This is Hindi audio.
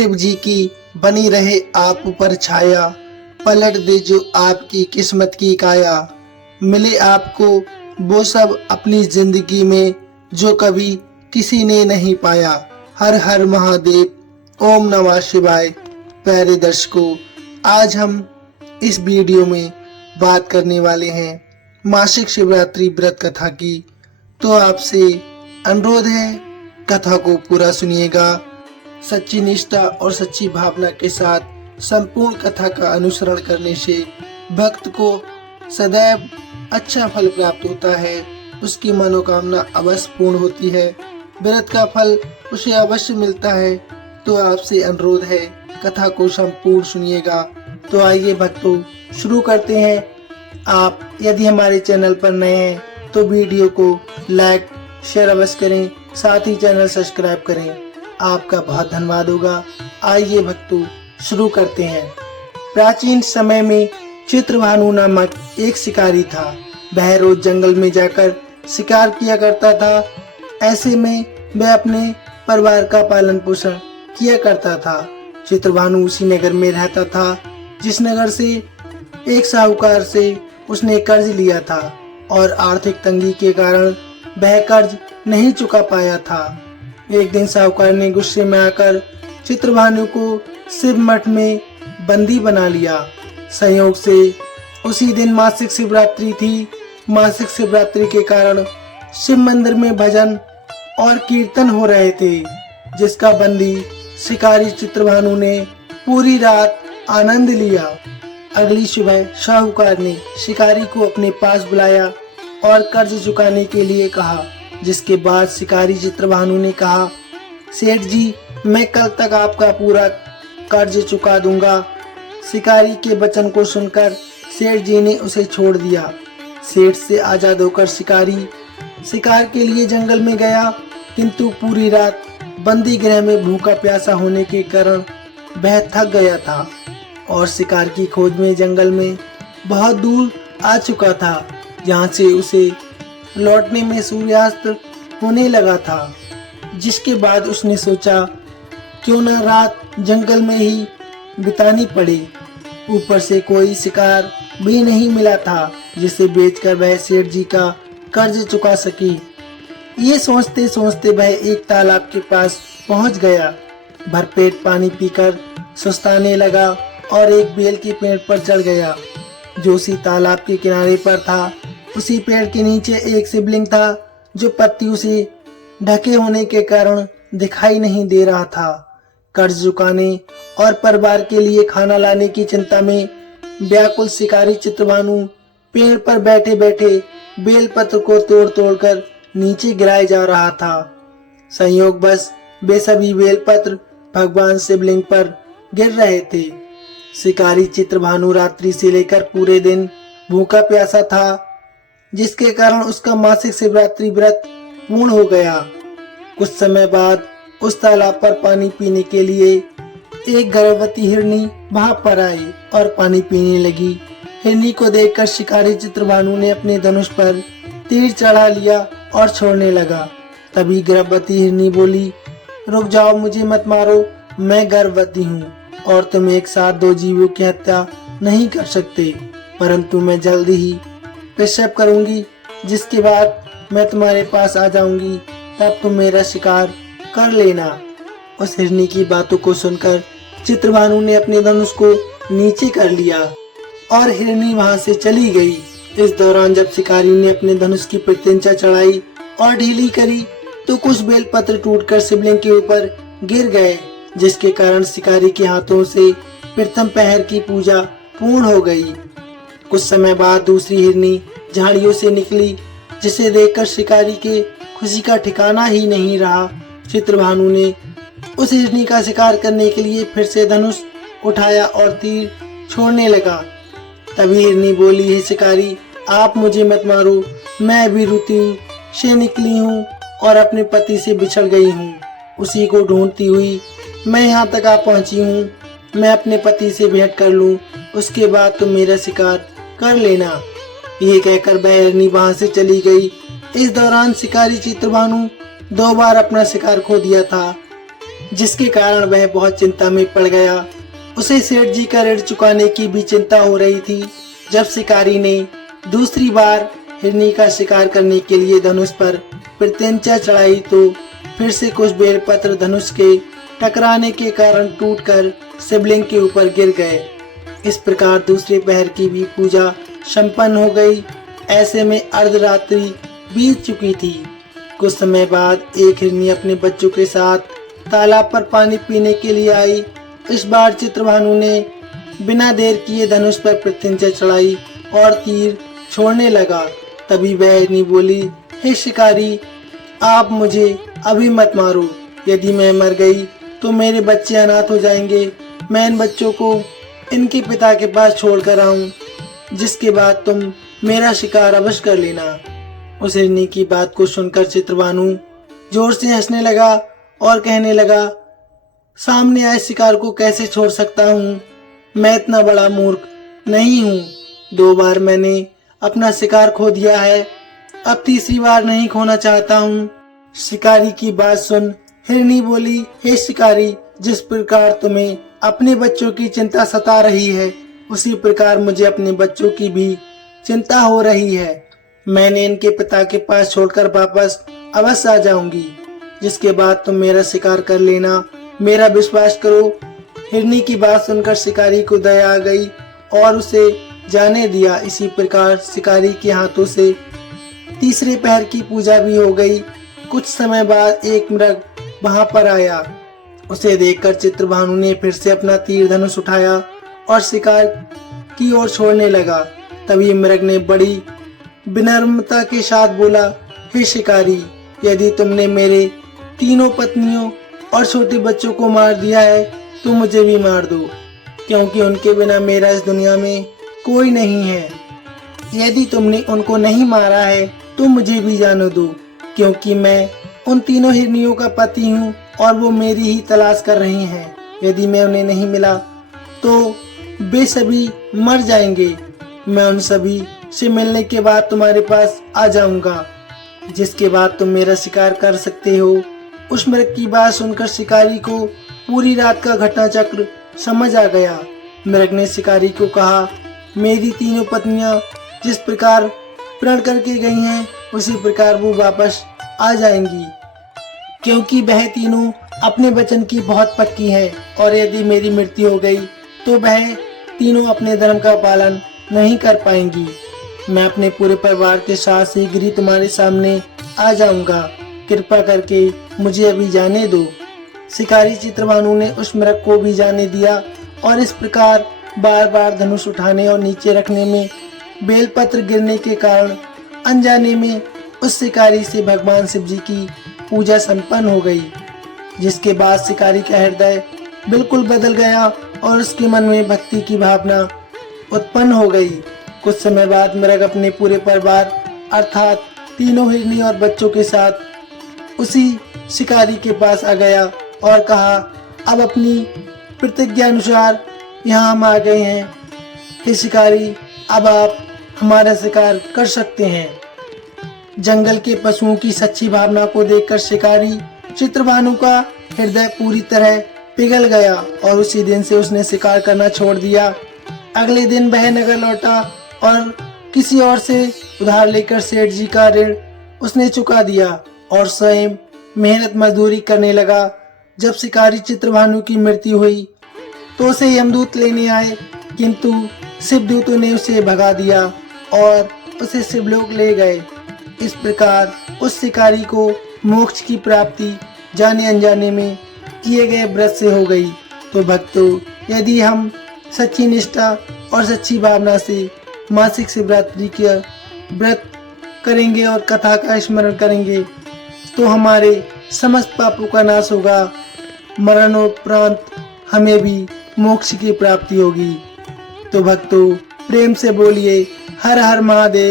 शिव जी की बनी रहे आप पर छाया, पलट दे जो आपकी किस्मत की काया। मिले आपको वो सब अपनी जिंदगी में जो कभी किसी ने नहीं पाया। हर हर महादेव, ओम नमः शिवाय। प्यारे दर्शकों, आज हम इस वीडियो में बात करने वाले हैं मासिक शिवरात्रि व्रत कथा की। तो आपसे अनुरोध है, कथा को पूरा सुनिएगा। सच्ची निष्ठा और सच्ची भावना के साथ संपूर्ण कथा का अनुसरण करने से भक्त को सदैव अच्छा फल प्राप्त होता है, उसकी मनोकामना अवश्य पूर्ण होती है, व्रत का फल उसे अवश्य मिलता है। तो आपसे अनुरोध है, कथा को संपूर्ण सुनिएगा। तो आइए भक्तों, शुरू करते हैं। आप यदि हमारे चैनल पर नए हैं तो वीडियो को लाइक शेयर अवश्य करें, साथ ही चैनल सब्सक्राइब करें। आपका बहुत धन्यवाद होगा। आइए भक्तों, शुरू करते हैं। प्राचीन समय में चित्रभानु नामक एक शिकारी था। वह रोज जंगल में जाकर शिकार किया करता था। ऐसे में वह अपने परिवार का पालन पोषण किया करता था। चित्रभानु उसी नगर में रहता था जिस नगर से एक साहूकार से उसने कर्ज लिया था और आर्थिक तंगी के कारण वह कर्ज नहीं चुका पाया था। एक दिन साहूकार ने गुस्से में आकर चित्रभानु को शिव मठ में बंदी बना लिया। संयोग से उसी दिन मासिक शिवरात्रि थी। मासिक शिवरात्रि के कारण शिव मंदिर में भजन और कीर्तन हो रहे थे, जिसका बंदी शिकारी चित्रभानु ने पूरी रात आनंद लिया। अगली सुबह साहूकार ने शिकारी को अपने पास बुलाया और कर्ज चुकाने के लिए कहा, जिसके बाद शिकारी चित्रभानु ने कहा, सेठ जी, मैं कल तक आपका पूरा कर्ज चुका दूंगा। शिकारी के वचन को सुनकर सेठ जी ने उसे छोड़ दिया। सेठ से आजाद होकर शिकारी शिकार के लिए जंगल में गया, किंतु पूरी रात बंदी गृह में भूखा प्यासा होने के कारण वह थक गया था और शिकार की खोज में जंगल में बहुत दूर आ चुका था, जहाँ से उसे लौटने में सूर्यास्त होने लगा था। जिसके बाद उसने सोचा, क्यों न रात जंगल में ही बितानी पड़े। ऊपर से कोई शिकार भी नहीं मिला था जिसे बेचकर वह सेठ जी का कर्ज चुका सके। ये सोचते सोचते वह एक तालाब के पास पहुंच गया। भरपेट पानी पीकर सुस्ताने लगा और एक बेल के पेड़ पर चढ़ गया, जो उसी तालाब के किनारे पर था। उसी पेड़ के नीचे एक शिवलिंग था, जो पत्तियों से ढके होने के कारण दिखाई नहीं दे रहा था। कर्ज चुकाने और परिवार के लिए खाना लाने की चिंता में व्याकुल शिकारी चित्रभानु पेड़ पर बैठे बैठे बेलपत्र को तोड़ तोड़कर नीचे गिराया जा रहा था। संयोगवश वे सभी बेलपत्र भगवान शिवलिंग पर गिर रहे थे। शिकारी चित्रभानु रात्रि से लेकर पूरे दिन भूखा प्यासा था, जिसके कारण उसका मासिक शिवरात्रि व्रत पूर्ण हो गया। कुछ समय बाद उस तालाब पर पानी पीने के लिए एक गर्भवती हिरनी वहां पर आई और पानी पीने लगी। हिरनी को देखकर शिकारी चित्रभानु ने अपने धनुष पर तीर चढ़ा लिया और छोड़ने लगा। तभी गर्भवती हिरनी बोली, रुक जाओ, मुझे मत मारो, मैं गर्भवती हूँ और तुम एक साथ दो जीवों की हत्या नहीं कर सकते, परंतु मैं जल्दी ही प्रसव करूंगी, जिसके बाद मैं तुम्हारे पास आ जाऊंगी, तब तुम मेरा शिकार कर लेना। उस हिरनी की बातों को सुनकर चित्रभानु ने अपने धनुष को नीचे कर लिया और हिरनी वहां से चली गई। इस दौरान जब शिकारी ने अपने धनुष की प्रत्यंचा चढ़ाई और ढीली करी तो कुछ बेलपत्र टूटकर शिवलिंग के ऊपर गिर गए, जिसके कारण शिकारी के हाथों से प्रथम पहर की पूजा पूर्ण हो गई। कुछ समय बाद दूसरी हिरनी झाड़ियों से निकली, जिसे देखकर शिकारी के खुशी का ठिकाना ही नहीं रहा। चित्रभानु ने उस हिरनी का शिकार करने के लिए फिर से धनुष उठाया और तीर छोड़ने लगा। तभी हिरनी बोली, हे शिकारी, आप मुझे मत मारो, मैं अभी ऋतु से निकली हूँ और अपने पति से बिछड़ गई हूँ। उसी को ढूंढती हुई मैं यहाँ तक आ पहुँची हूँ। मैं अपने पति से भेंट कर लूँ, उसके बाद तुम मेरा शिकार कर लेना। ये कहकर वह हिरनी वहां से चली गई। इस दौरान शिकारी चित्रभानु 2 बार अपना शिकार खो दिया था। जिसके कारण वह बहुत चिंता में पड़ गया। उसे सेठ जी का ऋण चुकाने की भी चिंता हो रही थी। जब शिकारी ने दूसरी बार हिरनी का शिकार करने के लिए धनुष पर प्रत्यंचा चढ़ाई तो फिर से कुछ बेलपत्र धनुष के टकराने के कारण टूटकर शिवलिंग के ऊपर गिर गए। इस प्रकार दूसरे पहर की भी पूजा संपन्न हो गई। ऐसे में अर्धरात्रि बीत चुकी थी। कुछ समय बाद एक हिरनी अपने बच्चों के साथ तालाब पर पानी पीने के लिए आई। इस बार चित्रभानु ने बिना देर किए धनुष पर प्रत्यंचा चढ़ाई और तीर छोड़ने लगा। तभी वह हिरनी बोली, हे शिकारी, आप मुझे अभी मत मारो। यदि मैं मर गई तो मेरे बच्चे अनाथ हो जाएंगे। मैं इन बच्चों को इनके पिता के पास छोड़ कर आऊं, जिसके बाद तुम मेरा शिकार अवश्य कर लेना। उस हिरनी की बात को सुनकर चित्रभानु जोर से हंसने लगा और कहने लगा, सामने आए शिकार को कैसे छोड़ सकता हूँ? मैं इतना बड़ा मूर्ख नहीं हूँ। 2 बार मैंने अपना शिकार खो दिया है, अब तीसरी बार नहीं खोना चाहता हूँ। शिकारी की बात सुन हिरनी बोली, हे शिकारी, जिस प्रकार तुम्हें अपने बच्चों की चिंता सता रही है, उसी प्रकार मुझे अपने बच्चों की भी चिंता हो रही है। मैंने इनके पिता के पास छोड़कर वापस अवश्य आ जाऊंगी, जिसके बाद तुम मेरा शिकार कर लेना। मेरा विश्वास करो। हिरनी की बात सुनकर शिकारी को दया आ गई और उसे जाने दिया। इसी प्रकार शिकारी के हाथों से तीसरे पहर की पूजा भी हो गई। कुछ समय बाद एक मृग वहां पर आया। उसे देखकर चित्रभानु ने फिर से अपना तीर धनुष उठाया और शिकार की ओर छोड़ने लगा। तभी मृग ने बड़ी विनम्रता के साथ बोला, हे शिकारी, यदि तुमने मेरे 3 पत्नियों और छोटे बच्चों को मार दिया है तो मुझे भी मार दो, क्योंकि उनके बिना मेरा इस दुनिया में कोई नहीं है। यदि तुमने उनको नहीं मारा है तो मुझे भी जाने दो, क्योंकि मैं उन 3 हिरनियों का पति हूँ और वो मेरी ही तलाश कर रही हैं। यदि मैं उन्हें नहीं मिला तो वे सभी मर जाएंगे। मैं उन सभी से मिलने के बाद तुम्हारे पास आ जाऊंगा, जिसके बाद तुम मेरा शिकार कर सकते हो। उस मृग की बात सुनकर शिकारी को पूरी रात का घटना चक्र समझ आ गया। मृग ने शिकारी को कहा, मेरी 3 पत्नियां जिस प्रकार प्रण करके गई हैं, उसी प्रकार वो वापस आ जाएंगी, क्योंकि वह तीनों अपने वचन की बहुत पक्की हैं। और यदि मेरी मृत्यु हो गई तो वह तीनों अपने धर्म का पालन नहीं कर पाएंगी। मैं अपने पूरे परिवार के साथ शीघ्र ही तुम्हारे सामने आ जाऊंगा। कृपा करके मुझे अभी जाने दो। शिकारी चित्रभानु ने उस मृग को भी जाने दिया और इस प्रकार बार बार धनुष उठाने और नीचे रखने में बेलपत्र गिरने के कारण अनजाने में उस शिकारी से भगवान शिव जी की पूजा संपन्न हो गई, जिसके बाद शिकारी का हृदय बिल्कुल बदल गया और उसके मन में भक्ति की भावना उत्पन्न हो गई। कुछ समय बाद मृग अपने पूरे परिवार अर्थात 3 हिरनी और बच्चों के साथ उसी शिकारी के पास आ गया और कहा, अब अपनी प्रतिज्ञा अनुसार यहाँ हम आ गए हैं। हे शिकारी, अब आप हमारा शिकार कर सकते हैं। जंगल के पशुओं की सच्ची भावना को देखकर शिकारी चित्रभानु का हृदय पूरी तरह पिघल गया और उसी दिन से उसने शिकार करना छोड़ दिया। अगले दिन वह नगर लौटा और किसी और से उधार लेकर सेठ जी का ऋण उसने चुका दिया और स्वयं मेहनत मजदूरी करने लगा। जब शिकारी चित्रभानु की मृत्यु हुई तो उसे यमदूत लेने आए, किंतु शिवदूतों ने उसे भगा दिया और उसे शिवलोक ले गए। इस प्रकार उस शिकारी को मोक्ष की प्राप्ति जाने अनजाने में किए गए व्रत से हो गई। तो भक्तों, यदि हम सच्ची निष्ठा और सच्ची भावना से मासिक शिवरात्रि का व्रत करेंगे और कथा का स्मरण करेंगे तो हमारे समस्त पापों का नाश होगा। मरणोपरांत हमें भी मोक्ष की प्राप्ति होगी। तो भक्तों, प्रेम से बोलिए हर हर महादेव।